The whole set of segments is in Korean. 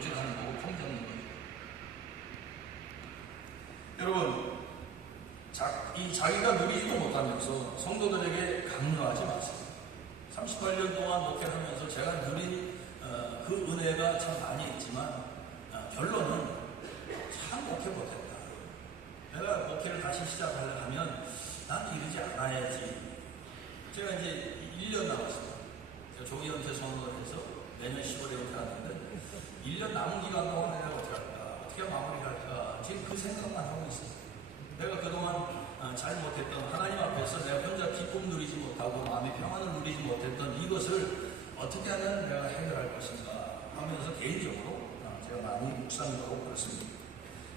돌진하는 거고 통제하는 거죠. 여러분, 자기가 누리지도 못하면서 성도들에게 강요하지 마세요. 38년 동안 목회를 하면서 제가 누린 그 은혜가 참 많이 있지만 결론은 참 목회 못했다. 내가 목회를 다시 시작하려 하면 난 이러지 않아야지. 제가 이제 1년 남았어요. 제가 조기 은퇴 선언을 해서 내년 10월에 은퇴하는데 1년 남은 기간 동안 내가 어떻게 할까? 어떻게 마무리할까? 지금 그 생각만 하고 있어요. 내가 그동안 잘 못했던 하나님 앞에서 내가 혼자 기쁨 누리지 못하고 마음의 평안을 누리지 못했던 이것을 어떻게 하면 내가 해결할 것인가 하면서 개인적으로 제가 많이 묵상을 하고 그렇습니다.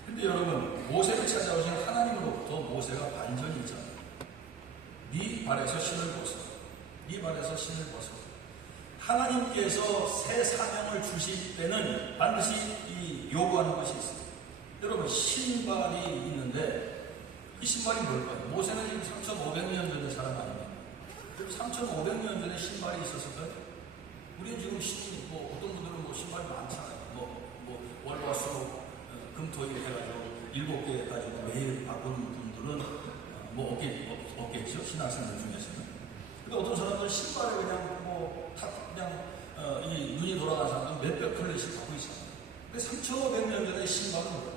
근데 여러분, 모세를 찾아오신 하나님으로부터 모세가 반전이 있잖아요. 네 발에서 신을 벗어. 네 발에서 신을 벗어. 하나님께서 새 사명을 주실 때는 반드시 요구하는 것이 있습니다. 여러분, 신발이 있는데 이 신발이 뭘까요? 모세는 지금 3,500년 전의 사람 아닙니까? 3,500년 전에 신발이 있었을까요? 우리는 지금 신이 있고 어떤 분들은 뭐 신발이 많잖아요. 월화수목 금토일 해가지고 7개 가지고 매일 바꾸는 분들은 뭐 없겠죠? 신학생들 중에서는. 근데 어떤 사람들은 신발에 그냥 이 눈이 돌아간 사람은 몇백 켤레씩 갖고 있잖아요. 근데 3,500년 전에 신발은 뭘까?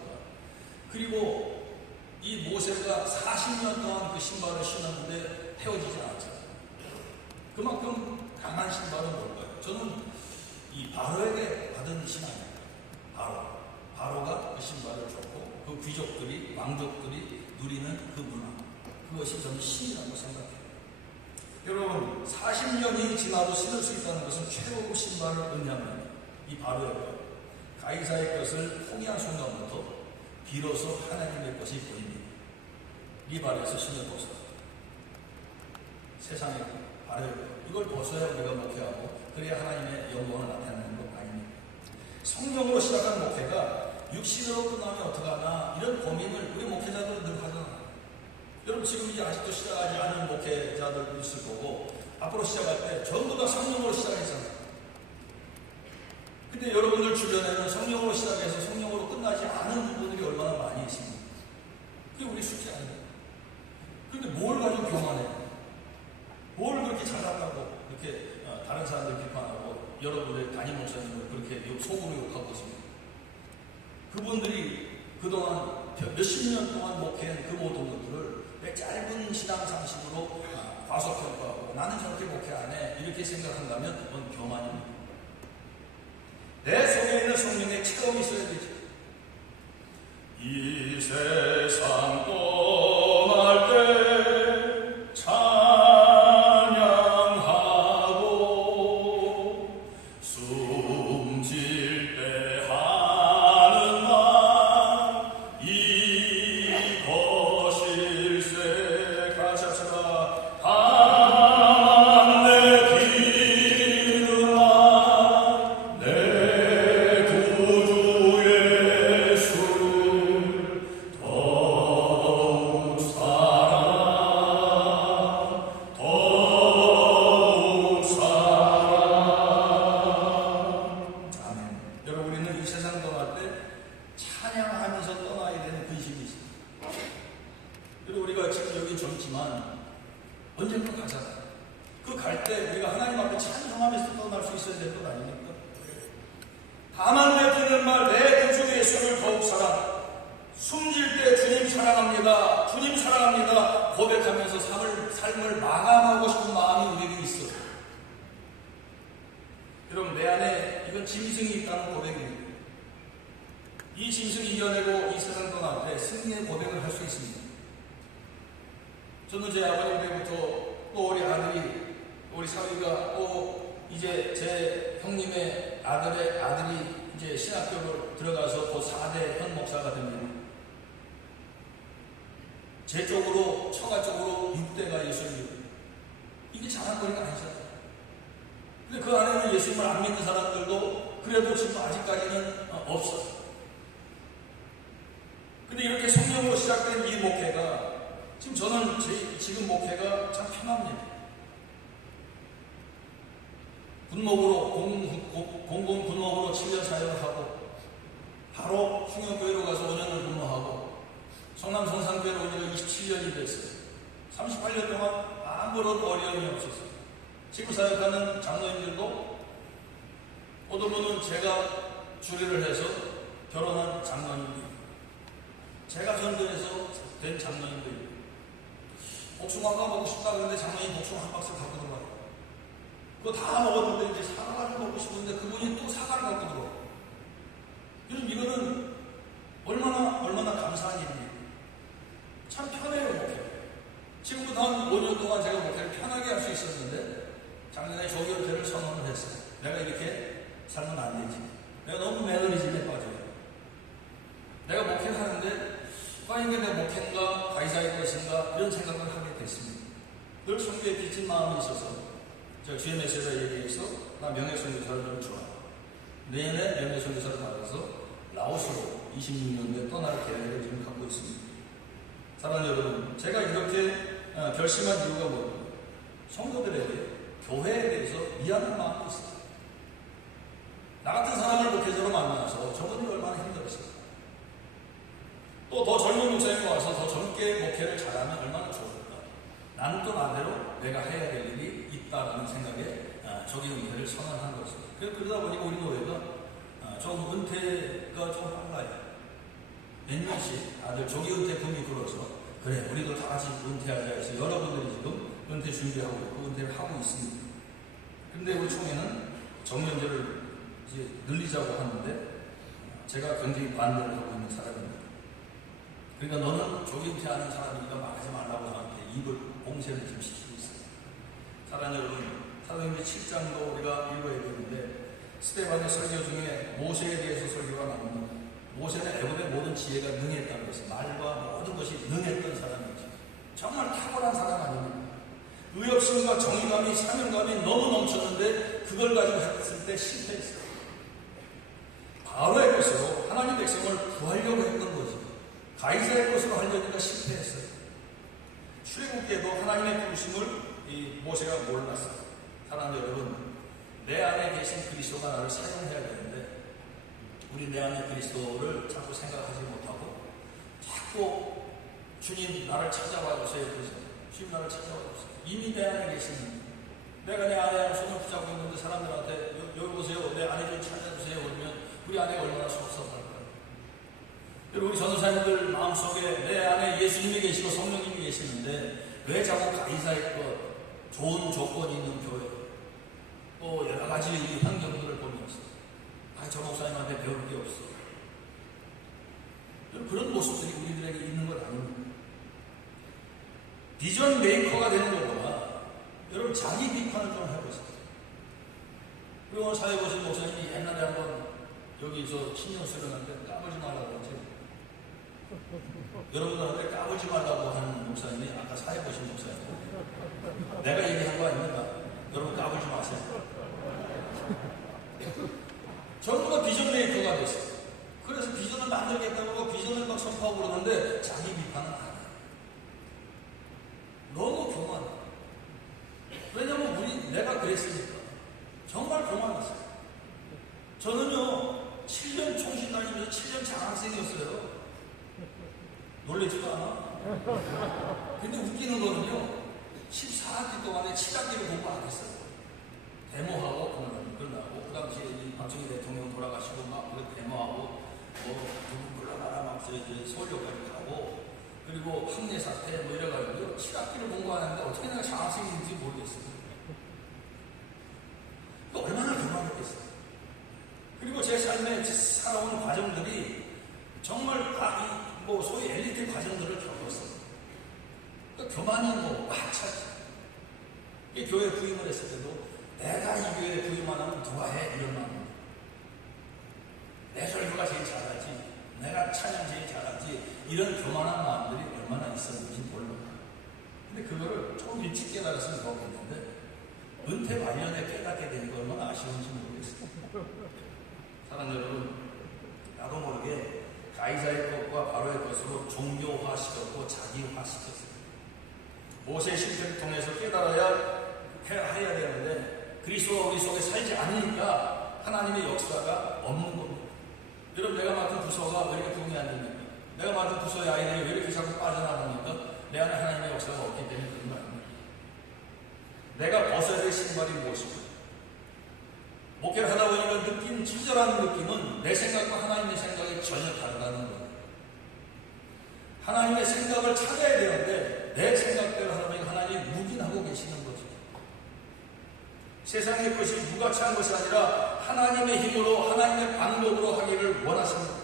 그리고 이 모세가 40년 동안 그 신발을 신었는데 헤어지지 않았잖아요. 그만큼 강한 신발은 뭘까요? 저는 이 바로에게 받은 신앙입니다. 바로가 그 신발을 줬고 그 귀족들이, 왕족들이 누리는 그 문화, 그것이 저는 신이라고 생각해요. 여러분, 40년이 지나도 신을 수 있다는 것은 최고 신발을 의미합니다. 이 바로의 것, 가이사의 것을 포기한 순간부터 비로소 하나님의 것이 보입니다. 네 발에서 신을 벗어. 세상에 바로의 것, 이걸 벗어야 우리가 목회하고 그래야 하나님의 영광을 나타내는 것 아닙니다. 성령으로 시작한 목회가 육신으로 끝나면 어떡하나 이런 고민을 우리 목회자들은 늘 하잖아요. 여러분, 지금 이제 아직도 시작하지 않은 목회자들 있을 거고 앞으로 시작할 때 전부 다 성령으로 시작했잖아요. 근데 여러분들 주변에는 성령으로 시작해서 성령으로 끝나지 않은 부분들이 얼마나 많이 있습니다. 그게 우리 숙제 아닙니까? 근데 뭘 가지고 교만해요? 뭘 그렇게 잘한다고 이렇게 다른 사람들 비판하고 여러분들 담임 목사님을 그렇게 속으로 욕하고 있습니다. 그분들이 그동안 몇십 년 동안 목회한 그 모든 것들을 짧은 신앙 상식으로 과소평가하고 나는 저렇게 목회 안 해 이렇게 생각한다면 그건 교만입니다. 내 속에 있는 성령의 체험이 있어야 되죠. 이 세상 떠날 때 찬양하고 숨질 때 하는 말 이것일세. 같이 합시다. 다만 내 기름아 내 구주 예수 더욱 사랑. 아멘. 여러분, 우리는 이 세상 떠날 때 찬양하면서 떠나야 되는 근심이 있습니다. 그리고 우리가 지금 여기 젊지만 언젠가 가잖아요. 그 갈 때 우리가 하나님 앞에 찬송하면서 떠날 수 있어야 될 것 아닙니까? 다만 내 드는 말 내 구주 예수를 더욱 사랑. 숨질 때 주님 사랑합니다. 주님 사랑합니다. 고백하면서 삶을 마감하고 싶은 마음이 우리에게 있어요. 여러분, 내 안에 이건 짐승이 있다는 고백입니다. 이 짐승이 이겨내고 이 세상 떠날 때 승리의 고백을 할 수 있습니다. 저는 제 아버님 때부터 또 우리 아들이, 우리 사위가 또 이제 제 형님의 아들이 이제 신학교를 들어가서 또 4대 현 목사가 됩니다. 제 쪽으로, 처가 쪽으로 6대가 예수님. 이게 자랑거리가 아니잖아요. 근데 그 안에는 예수님을 안 믿는 사람들도 그래도 지금 아직까지는 없어요. 근데 이렇게 성령으로 시작된 이 목회가 지금 저는 지금 목회가 참 편합니다. 군목으로 공공 군목으로 7년 사역을 하고 어떤 분은 제가 주례를 해서 결혼한 장로님도 있고, 제가 전도해서 된 장로님도 있고, 복숭아가 먹고 싶다 그러는데 장로님 복숭아 한 박스 갖고 들어가요. 그거 다 먹었는데 이제 사과를 먹고 싶은데 그분이 또 사과를 갖고 들어가요. 요즘 이거는 얼마나 감사한 일입니까? 참 편해요, 목회. 지금부터 한 5년 동안 제가 목회를 편하게 할 수 있었는데 작년에 조기은퇴를 선언을 했어요. 내가 이렇게 살면 안 되지. 내가 너무 매너리즘에 빠져요. 내가 목회를 하는데 과연 이게 내 목회인가 가이사의 것인가 이런 생각을 하게 됐습니다. 늘 성교에 빚진 마음이 있어서 제가 GMS에다 얘기해서 나 명예선교사를 좀 좋아. 내년에 명예선교사를 받아서 라오스로 26년도에 떠날 계획을 지금 갖고 있습니다. 사랑하는 여러분, 제가 이렇게 결심한 이유가 뭐냐면 성도들에게 교회에 대해서 미안한 마음이 있어요. 나 같은 사람을 목회자로 만나서 저분이 얼마나 힘들었어요. 또 더 젊은 목사님이 와서 더 젊게 목회를 잘하면 얼마나 좋을까. 나는 또 나대로 내가 해야 될 일이 있다는 생각에 조기 은퇴를 선언한 거죠. 그러다 보니까 우리 교회가 좀 은퇴가 좀 한가해요. 몇 년씩 다들 조기 은퇴 금이 불어서 그래 우리도 다 같이 은퇴하자 해서 여러분들이 지금 은퇴 준비하고 있고 은퇴를 하고 있습니다. 그런데 우리 총회는 정년제를 이제 늘리자고 하는데 제가 굉장히 반대를 하고 있는 사람입니다. 그러니까 너는 조기 은퇴하는 사람이니까 말하지 말라고 저한테 입을 봉쇄를 좀 시키고 있어요. 사랑하는 여러분, 사도행전 7장도 우리가 읽어야 되는데 스데반의 설교 중에 모세에 대해서 설교가 나옵니다. 모세는 애굽의 모든 지혜가 능했다고 해서 말과 모든 것이 능했던 사람이죠. 정말 탁월한 사람 아닙니까? 의협심과 정의감이 사명감이 너무 넘쳤는데 그걸 가지고 했을 때 실패했어요. 바로의 것으로 하나님 백성을 구하려고 했던 거죠. 가이사의 것으로 하려니까 실패했어요. 출애굽기에도 하나님의 부르심을 이 모세가 몰랐어요. 사랑하는 여러분, 내 안에 계신 그리스도가 나를 사용해야 되는데 우리 내 안에 그리스도를 자꾸 생각하지 못하고 자꾸 주님 나를 찾아와 주세요. 주님 나를 찾아와 주세요. 이미 내 안에 계신 내가 내 안에 손을 붙잡고 있는데 사람들한테 여기 보세요. 내 안에 좀 찾아주세요. 그러면 우리 안에 얼마나 섭섭할까요? 그리고 우리 전도사님들 마음속에 내 안에 예수님이 계시고 성령님이 계시는데 왜 자꾸 가이사의 것 좋은 조건이 있는 교회 또 여러 가지 환경들을 보면서 저 목사님한테 배울 게 없어. 그런 모습들이 우리들에게 있는 것 아닙니까? 비전 메이커가 되는 것보다 여러분 자기 비판을 좀 해보세요. 그리고 오늘 사회 보신 목사님이 옛날에 한번 여기서 신경 쓰려는데 까불지 말라고 하지. 여러분들한테 까불지 말라고 하는 목사님이 아까 사회 보신 목사님. 내가 얘기한 거 아닙니까? 여러분 까불지 마세요. 전부가 비전 메이커가 됐어요. 그래서 비전을 만들겠다고 하고 비전을 막 선포하고 그러는데 자기 비판은 안 해요. 너무 교만해. 왜냐면 내가 그랬으니까. 정말 교만했어요. 저는요 7년 총신 다니면서 7년 장학생이었어요. 놀라지도 않아? 근데 웃기는 거는요 14학기 동안에 7학기를 공부 안 했어요. 데모하고 끝나고 그 당시에 박정희 대통령 돌아가시고 막 데모하고 누구 불러가라 막 서울역까지 가고 그리고 학내 사태 뭐 이래가지고 7학기를 공부하는데 어떻게 내가 장학생인지 모르겠어요. 얼마나 교만했겠어요. 그리고 제 삶에 살아온 과정들이 정말 소위 엘리트 과정들을 겪었어요. 교만이 꽉 찼죠. 교회 부임을 했을 때도 내가 이 교회에 부임 안 하면 누가 해? 이런 마음입니다. 내 설교가 제일 잘하지, 내가 찬양 제일 잘하지, 이런 교만한 마음들이 얼마나 있었는지 몰라요. 근데 그거를 조금 일찍 깨달았으면 좋겠는데 은퇴 말년에 깨닫게 되는 거 얼마나 아쉬운지 모르겠어요. 사랑하는 여러분, 나도 모르게 가이사의 것과 바로의 것으로 종교화시켰고 자기화시켰어요. 모세의 실패를 통해서 깨달아야 해야 되는데 그리스도가 우리 속에 살지 않으니까 하나님의 역사가 없는 겁니다. 여러분, 내가 맡은 부서가 왜 이렇게 도움이 안 됩니까? 내가 맡은 부서의 아이들이 왜 이렇게 자꾸 빠져나갑니까? 내 안에 하나님의 역사가 없기 때문에 그런 거 아닙니다. 내가 벗어야 될 신발이 무엇입니까? 목회를 하다 보니까 느끼는 처절한 느낌은 내 생각과 하나님의 생각이 전혀 다르다는 거예요. 하나님의 생각을 찾아야 되는데 내 생각대로 하나님이 묵인하고 계시는 거죠. 세상의 것이 무가치한 것이 아니라 하나님의 힘으로 하나님의 방법으로 하기를 원하십니다.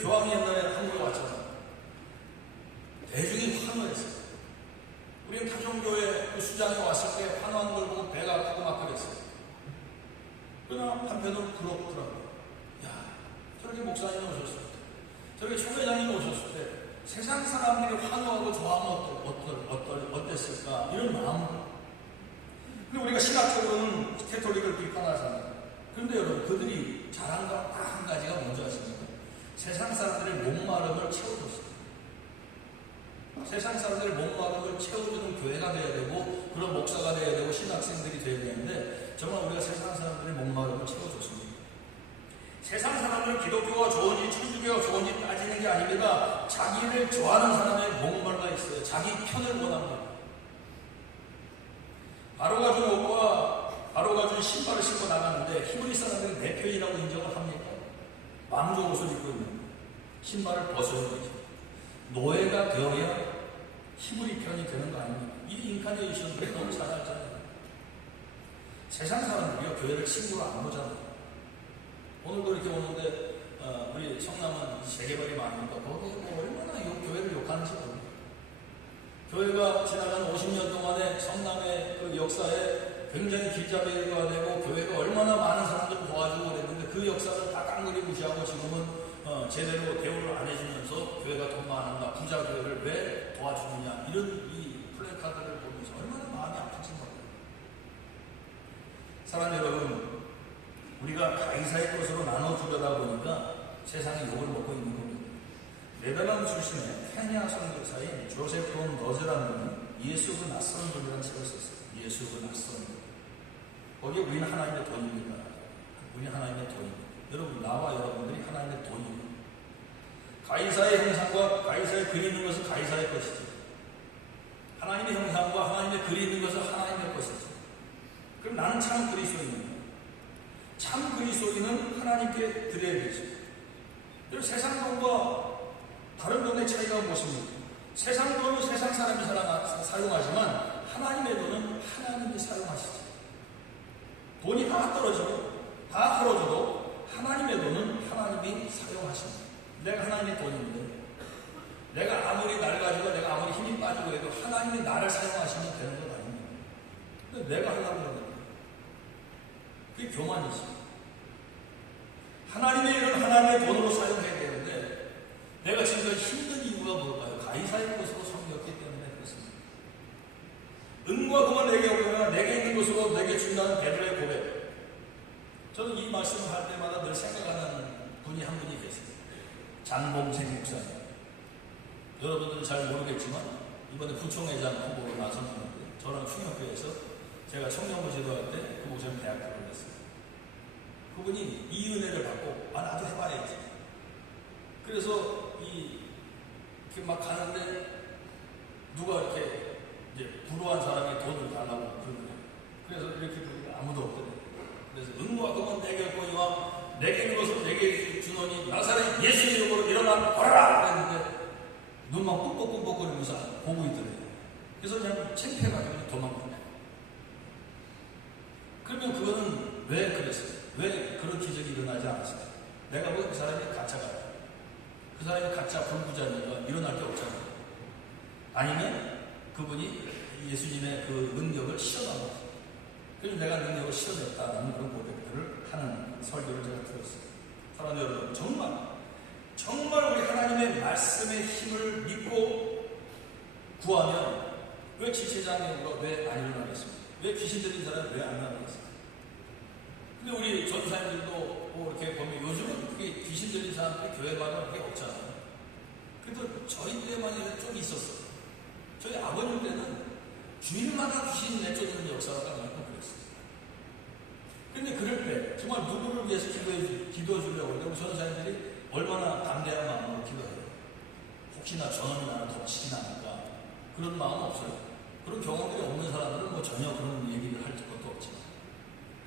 교황이 옛날에 한국에 왔잖아요. 대중이 환호했어요. 우리는 타종교회 그 수장에 왔을 때 환호하는 걸 보고 배가 아프고 막 그랬어요. 그러나 한편으로 부럽더라고요. 야, 저렇게 목사님이 오셨을 때, 저렇게 총회장님이 오셨을 때 세상 사람들이 환호하고 좋아하면 어땠을까? 이런 마음. 근데 우리가 신학적으로는 캐톨릭을 비판하잖아요. 그런데 여러분, 그들이 잘한 거 딱 한 가지가 뭔지 아십니까? 세상 사람들의 목마름을 채워줬어요. 세상 사람들의 목마름을 채워주는 교회가 돼야 되고, 그런 목사가 돼야 되고, 신학생들이 돼야 되는데, 정말 우리가 세상 사람들의 목마름을 채워줬습니다. 세상 사람들은 기독교가 좋은지 천주교가 좋은지 따지는 게 아닙니다. 자기를 좋아하는 사람의 목말라 있어요. 자기 편을 원합니다. 바로가 준 옷과 바로가 준 신발을 신고 나갔는데 히브리 사람들이 내 편이라고 인정을 합니까? 왕조 옷을 입고 있는 거예요. 신발을 벗어야 되죠. 노예가 되어야 히브리 편이 되는 거 아닙니까? 이 인카네이션들이 너무 잘 알잖아요. 세상 사람들이요, 교회를 친구로 안 보잖아요. 오늘도 이렇게 오는데 우리 성남은 재개발이 많으니까 거기에 뭐 얼마나 교회를 욕하는지 모릅니다. 교회가 지나간 50년 동안에 성남의 그 역사에 굉장히 길잡이가 되고 교회가 얼마나 많은 사람들 도와주고 그랬는데 그 역사를 다 깡그리 무시하고 지금은 제대로 대우를 안 해주면서 교회가 돈 많은가 부자 교회를 왜 도와주느냐 이런 이 플래카드를 보면서 얼마나 마음이 아픈지 몰라요. 사랑 여러분, 우리가 가이사의 것으로 나눠주려다 보니까 세상에 욕을 먹고 있는 겁니다. 네덜란드 출신의 케냐 선교사인 조셉 돈 너즈라는 분이 예수 그 낯선 분이라는 책을 썼어요. 예수 그 낯선 분. 거기에 우리는 하나님의 돈입니다. 우리는 하나님의 돈입니다. 여러분, 나와 여러분들이 하나님의 돈입니다. 가이사의 형상과 가이사의 글이 있는 것은 가이사의 것이죠. 하나님의 형상과 하나님의 글이 있는 것은 하나님의 것이죠. 그럼 나는 참 그리스도인입니다. 참 그리스도인은 하나님께 드려야 되죠. 그리고 세상 돈과 다른 돈의 차이가 무엇입니까? 세상 돈은 세상 사람이 사용하지만 하나님의 돈은 하나님이 사용하시죠. 돈이 다 떨어져도 하나님의 돈은 하나님이 사용하십니다. 내가 하나님의 돈인데 내가 아무리 낡아지고 내가 아무리 힘이 빠지고 해도 하나님이 나를 사용하시면 되는 건 아닙니다. 근데 내가 하려고 그러는 그게 교만이지. 하나님의 일은 하나님의 돈으로 사용해야 되는데 내가 지금까지 힘든 이유가 뭘까요? 가이사의 것으로 섬겼기 때문에 그렇습니다. 은과 금은 내게 없으나 내게 있는 것으로 내게 준다는 베드로의 고백. 저는 이 말씀을 할 때마다 늘 생각하는 분이 한 분이 계세요. 장봉생 목사님. 여러분들은 잘 모르겠지만 이번에 부총회장 후보로 나섰는데 저랑 충격교회에서 제가 청년부 지도할 때 그 목사님 대학 들어갔어요. 그분이 이 은혜를 받고 나도 해봐야지. 그래서 이렇게 막 가는데 누가 이렇게 이제 불우한 사람이 돈을 달라고 그러는 거예요. 그래서 이렇게 아무도 없더래요. 그래서 은과 금은 내게 없고 이와 내게 있는 것을 내게 주노니 나사렛 예수 이름으로 일어나 걸어라 그랬는데 눈만 뻑뻑뻑뻑거리면서 보고 있더래요. 그래서 그냥 창피해가지고 도망갔어요. 그러면 그거는 왜 그랬어요? 왜 그런 기적이 일어나지 않았어요? 내가 보기엔 그 사람이 가짜가 그 사람이 가짜 불구자니까 일어날 게 없잖아요. 아니면 그분이 예수님의 그 능력을 시험한 거죠. 그래서 내가 능력을 시험했다는 그런 고백들을 하는 설교를 제가 들었어요. 사랑하는 여러분, 정말 우리 하나님의 말씀의 힘을 믿고 구하면 왜 지체장애가 왜 안 일어나겠습니까? 왜 귀신 들린 사람이 왜 안 일어나겠습니까? 근데 우리 전사님들도 뭐 이렇게 보면 요즘은 그게 귀신 들린 사람들이 교회마다 그게 없잖아요. 그래도 저희 때만 좀 있었어요. 저희 아버님 때는 주일마다 귀신 내쫓는 역사가 많고 그랬어요. 근데 그럴 때 정말 누구를 위해서 기도해 주려고 하는데 우리 전사님들이 얼마나 담대한 마음으로 기도해요. 혹시나 저놈이 나를 덮치진 않을까 그런 마음 없어요. 그런 경험들이 없는 사람들은 뭐 전혀 그런 얘기를 할 것도 없지만.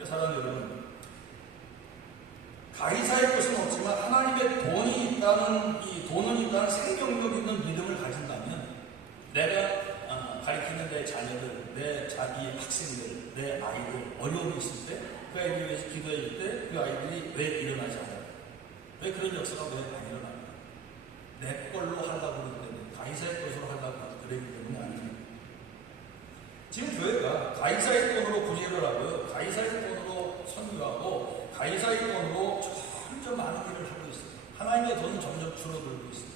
사랑하는 여러분, 가이사의 것은 없지만 하나님의 돈이 있다는, 이 돈은 있다는 생명력 있는 믿음을 가진다면, 내가 가르치는 내 자녀들, 내 자기 학생들, 내 아이들 어려움이 있을 때, 그 아이들 위해서 기도해줄 때 그 아이들이 왜 일어나지 않아요? 왜 그런 역사가 왜 안 일어나요? 내 걸로 하려고 그러기 때문에, 가이사의 것으로 하려고 그러기 때문에 아닙니다. 지금 교회가 가이사의 돈으로 구제를 하고요, 가이사의 돈으로 선교하고, 가이사의 돈으로 점점 많은 일을 하고 있어요. 하나님의 돈은 점점 줄어들고 있어요.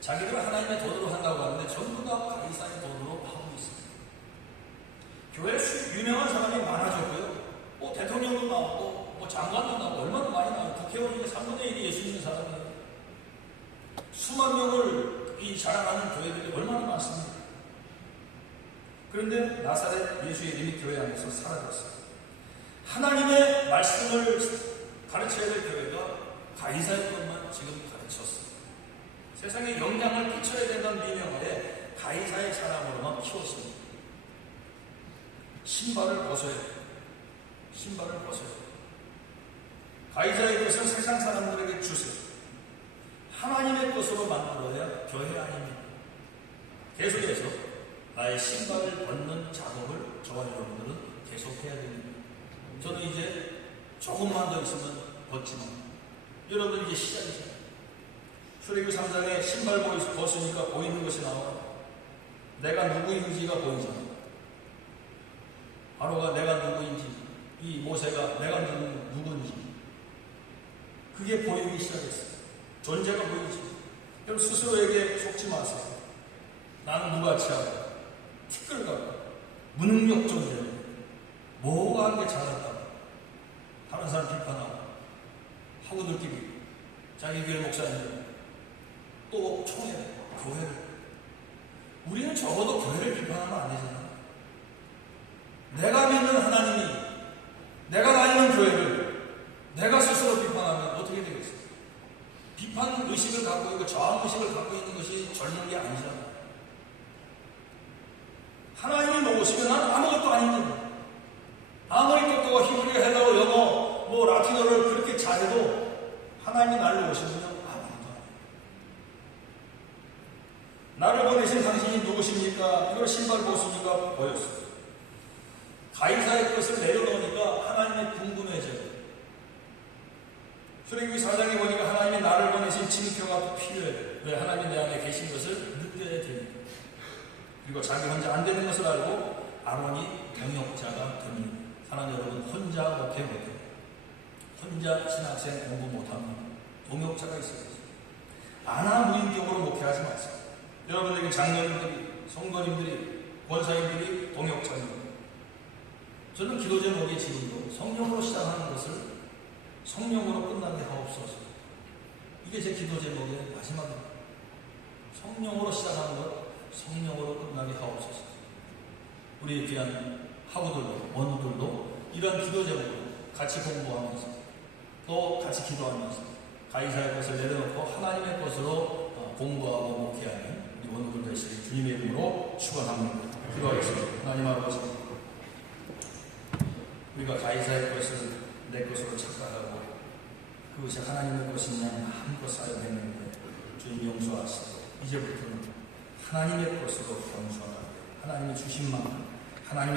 자기들은 하나님의 돈으로 한다고 하는데 전부 다 가이사의 돈으로 하고 있어요. 교회 유명한 사람이 많아졌고요. 뭐 대통령도 나오고, 뭐 장관도 나오고, 얼마나 많이 나와요. 국회의원 중에 3분의 1이 예수 믿는 사람이에요. 수만 명을 자랑하는 교회들이 얼마나 많습니까? 그런데 나사렛 예수의 이름이 교회 안에서 사라졌어요. 하나님의 말씀을 가르쳐야 될 교회가 가이사의 것만 지금 가르쳤어요. 세상에 영향을 끼쳐야 된다는 미명하에 가이사의 사람으로만 키웠습니다. 신발을 벗어야 돼요. 신발을 벗어야 돼요. 가이사의 것은 세상 사람들에게 주세요. 하나님의 것으로 만들어야 교회 아닙니다. 계속해서 나의 신발을 벗는 작업을 저와 여러분들은 계속해야 됩니다. 저는 이제 조금만 더 있으면 벗지만, 여러분 이제 시작이죠. 출애굽기 3장에 신발 벗으니까 보이는 것이 나와. 내가 누구인지가 보이잖아. 바로가 내가 누구인지, 이 모세가 내가 누구인지, 그게 보이기 시작했어요. 존재가 보이지. 여러분 스스로에게 속지 마세요. 나는 누구같이 하고, 티끌같고, 무능력 존재, 뭐가 한 게 잘났다고, 다른 사람 비판하고, 하고들끼리, 자기 교회 목사님들, 또 총회, 교회를. 우리는 적어도 교회를 비판하면 안 되잖아. 내가 믿는 하나님이, 내가 다니는 교회를 내가 스스로 비판하면 어떻게 되겠어요? 비판 의식을 갖고 있고 저항 의식을 갖고 있는 것이 젊은 게 아니잖아. 하나님이 놓으시면 나는 아무것도 아닌데, 아무리 똑똑하고 히브리, 헬라어, 영어, 뭐 라틴어를 그렇게 잘해도 하나님이 나를 놓으시면 아무것도 아니에요. 나를 보내신 당신이 누구십니까? 이걸 신발 벗으니까 보였어요. 가이사의 것을 내려놓으니까 하나님이 궁금해져요. 출애굽기 4장에 보니까 하나님이 나를 보내신 징표가 필요해요. 왜? 하나님이 내 안에 계신 것을 느껴야 됩니다. 그리고 자기 혼자 안 되는 것을 알고 아론이 동역자가 됩니다. 사랑하는 여러분, 혼자 목회 못해요. 혼자 신학생 공부 못합니다. 동역자가 있어야 돼요. 아나무인격으로 목회하지 마세요. 여러분에게 장로님들이, 성도님들이, 권사님들이 동역자입니다. 저는 기도 제목이 지금도 성령으로 시작하는 것을 성령으로 끝나게 하옵소서. 이게 제 기도 제목의 마지막입니다. 성령으로 시작하는 것, 성령으로 끝나게 하옵소서. 우리 귀한 학우들도, 원우들도 이런 기도 제목으로 같이 공부하면서 또 같이 기도하면서 가이사의 것을 내려놓고 하나님의 것으로 공부하고 목회하는 우리 원우들 되시길 주님의 이름으로 축원합니다. 기도하겠습니다. 하나님 아버지, 우리가 가이사의 것을 내 것으로 착각하고 그것이 하나님의 것이냐 마음껏 사용했는데 주님 용서하시고 이제부터는 하나님의 것으로 경주하라. 하나님이 주신 만큼 하나님의